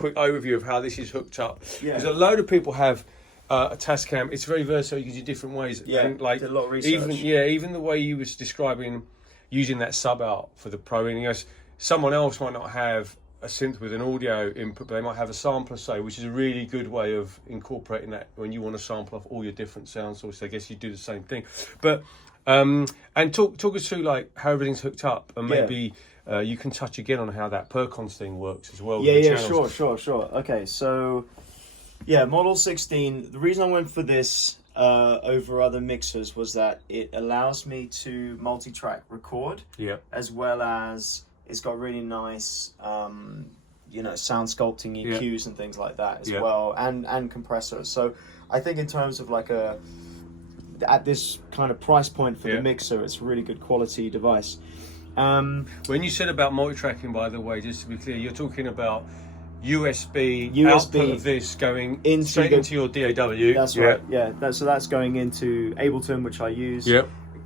quick overview of how this is hooked up. Yeah. Because a load of people have a Tascam. It's very versatile. You can do different ways. Yeah, and like did a lot of research. even the way you was describing using that sub out for the Pro, and someone else might not have a synth with an audio input, but they might have a sampler, say, which is a really good way of incorporating that when you want to sample off all your different sound sources. I guess you do the same thing. But and talk us through like how everything's hooked up, and maybe you can touch again on how that Percons thing works as well. Yeah, sure. Okay, so yeah, Model 16. The reason I went for this over other mixers was that it allows me to multi-track record, as well as it's got really nice, sound sculpting EQs and things like that as well, and compressors. So I think in terms of like at this kind of price point for the mixer, it's a really good quality device. When you said about multi-tracking, by the way, just to be clear, you're talking about USB output of this going straight into your DAW. That's right. Yeah. So that's going into Ableton, which I use.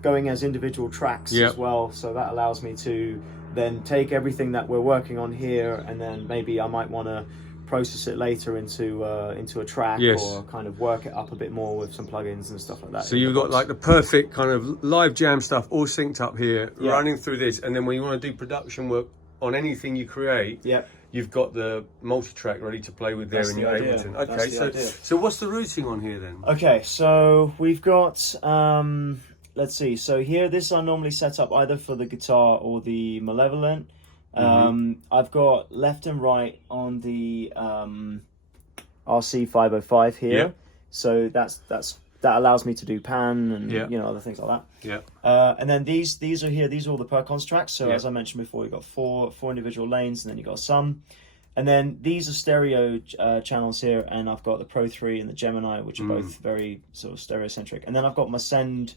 Going as individual tracks as well. So that allows me to then take everything that we're working on here, and then maybe I might want to process it later into a track, or kind of work it up a bit more with some plugins and stuff like that. So you've got like the perfect kind of live jam stuff all synced up here, running through this, and then when you want to do production work on anything you create, you've got the multi-track ready to play with there in your Ableton. Okay, so what's the routing on here then? Okay, so we've got let's see. So here, this I normally set up either for the guitar or the Malevolent. I've got left and right on the RC505 here, so that allows me to do pan and other things like that. And then these are here. These are all the Percons tracks. So as I mentioned before, you've got four individual lanes, and then you've got some. And then these are stereo channels here, and I've got the Pro 3 and the Gemini, which are both very sort of stereo-centric. And then I've got my send,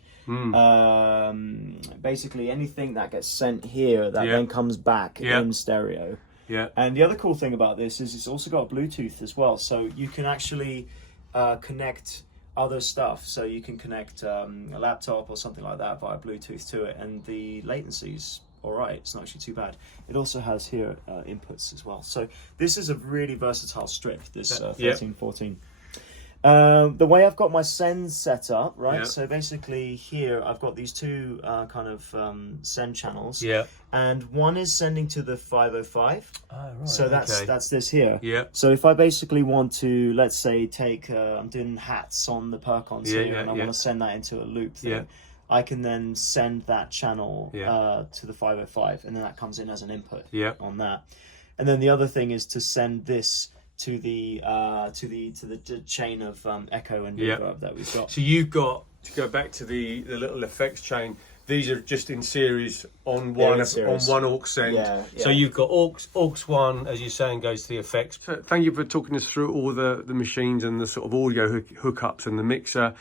basically anything that gets sent here that then comes back in stereo. And the other cool thing about this is it's also got Bluetooth as well, so you can actually connect other stuff. So you can connect a laptop or something like that via Bluetooth to it, and the latency's alright, it's not actually too bad. It also has here inputs as well. So this is a really versatile strip, this 1314. The way I've got my send set up, right? So basically here I've got these two kind of send channels. And one is sending to the 505. So that's this here. So if I basically want to, let's say, take I'm doing hats on the Percons here, and I want to send that into a loop thing. I can then send that channel to the 505, and then that comes in as an input on that. And then the other thing is to send this to the chain of echo and reverb that we've got. So you've got to go back to the little effects chain. These are just in series on one aux send. So you've got aux 1, as you're saying, goes to the effects. So thank you for talking us through all the machines and the sort of audio hookups and the mixer.